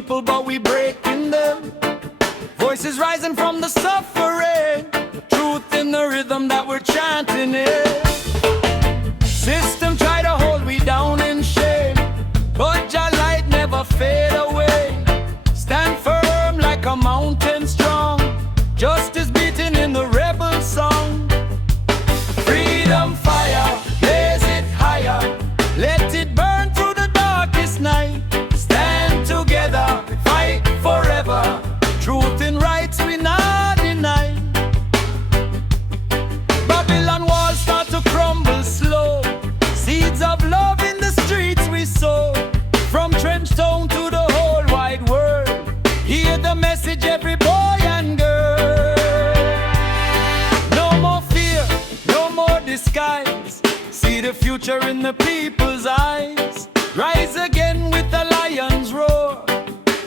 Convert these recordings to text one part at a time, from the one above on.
people, but we breaking them. Voices rising from the suffering, truth in the rhythm that we're chanting it. System try to hold we down in shame, but your light never fade away. Stand firm like a mountain strong, justice beating in the rebel song. Freedom fire, blaze it higher, let it burn through the darkest night. Stand together, fight forever, truth and rights we not deny. Babylon walls start to crumble slow, seeds of love in the streets we sow. From Trenchtown to the whole wide world, hear the message every boy and girl. No more fear, no more disguise, see the future in the people's eyes. Rise again with the lion's roar,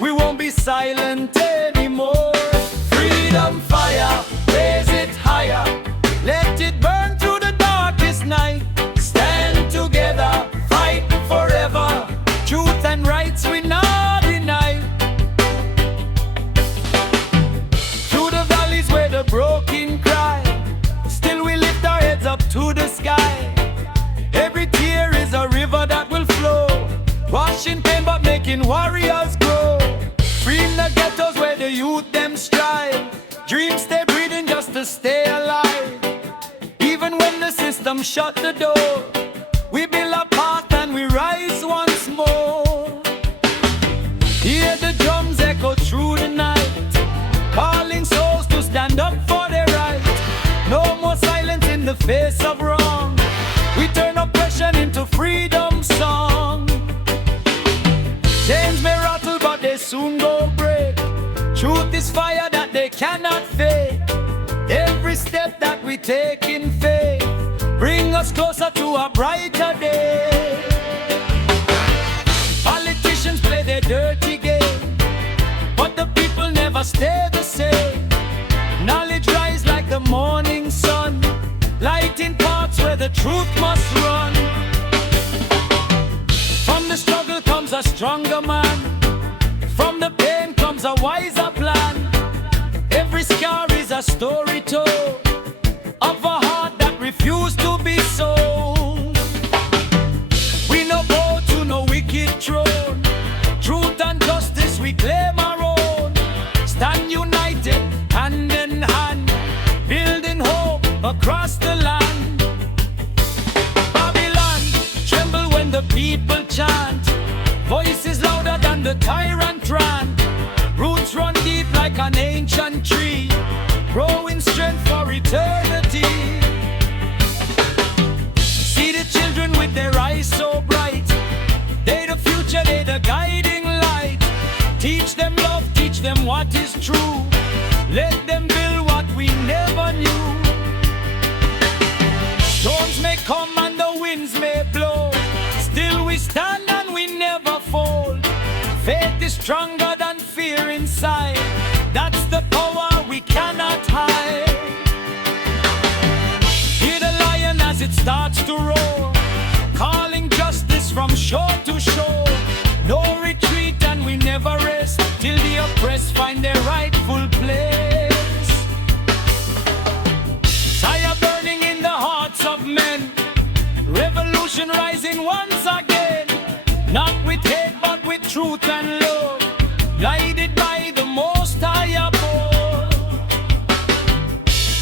we won't be silent anymore. Freedom fire, raise it higher, let it burn through the darkest night. Stand together, fight forever, truth and rights we not deny. Through the valleys where the broken cry, still we lift our heads up to the sky. Every tear is a river that will flow, washing pain but making warriors grow. Freeing the ghettos where the youth them strive, dreams stay breathing just to stay alive. Even when the system shut the door, we build a path and we rise once more. Hear the drums echo through the night, calling souls to stand up for their right. No more silence in the face of wrong, we turn oppression into freedom song. Chains may rattle but they soon go break, truth is fire that they cannot fake. Every step that we take in faith bring us closer to a brighter day. Politicians play their dirty game, but the people never stay the same. Knowledge rise like the morning sun, lighting paths where the truth must run. From the struggle comes a stronger man, from the pain comes a wiser plan. Every scar is a story told of a heart that refused to be sold. We no bow to no wicked throne, truth and justice we claim our own. Stand united, hand in hand, building hope across the land. Babylon, tremble when the people chant, voices louder than the tyrant rant. Roots run deep like an ancient tree, growing strength for eternity. See the children with their eyes so bright, they the future, they the guiding light. Teach them love, teach them what is true, let them build what we never knew. Storms may come and the winds may blow, still we stand and we never fold. Faith is stronger than fear inside, that's the power we cannot hide. Hear the lion as it starts to roar, calling justice from shore to shore. No retreat and we never rest till the oppressed find their rightful place. Fire burning in the hearts of men, revolution rising once again. Not with hate but with truth and love, guided by the most high above.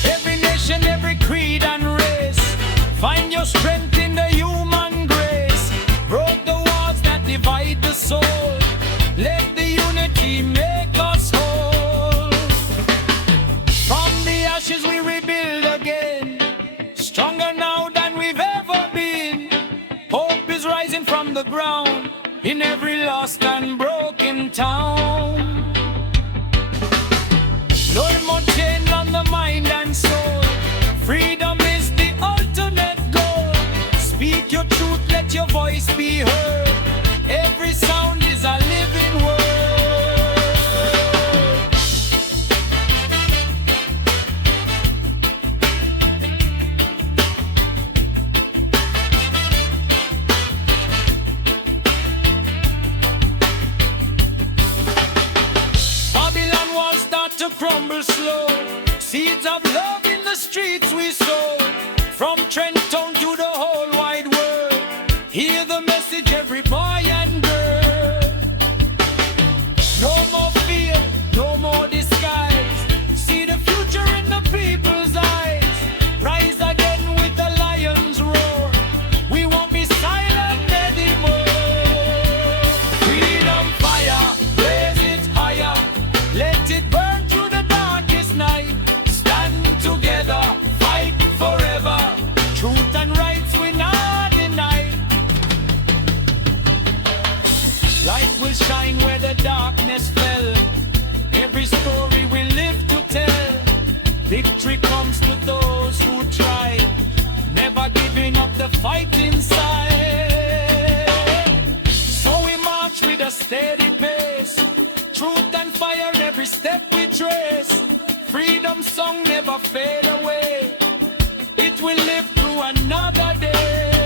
Every nation, every creed and race, find your strength in the human grace. Broke the walls that divide the soul, let the unity make us whole. From the ashes we rebuild again, stronger now than we've ever been. Hope is rising from the ground in every lost and broken town. No more chains on the mind and soul, freedom is the ultimate goal. Speak your truth, let your voice be heard, every sound is a living word. crumble slow. Seeds of love in the streets we sow. From Trenton to the whole wide world. Hear the message, every boy and girl. No more fear, no more disguise. See the future in the people's eyes. Rise again with the lion's roar. We won't be silent anymore. Freedom fire, blaze it higher. Let it burn through the darkest night. Stand together, fight forever. Truth and rights we not deny. Light will shine where the darkness fell. Every story we live to tell. Victory comes to those who try. Never giving up the fight inside. So we march with a steady pace. Truth and fire every step we trace. Freedom song never fade away. It will live through another day.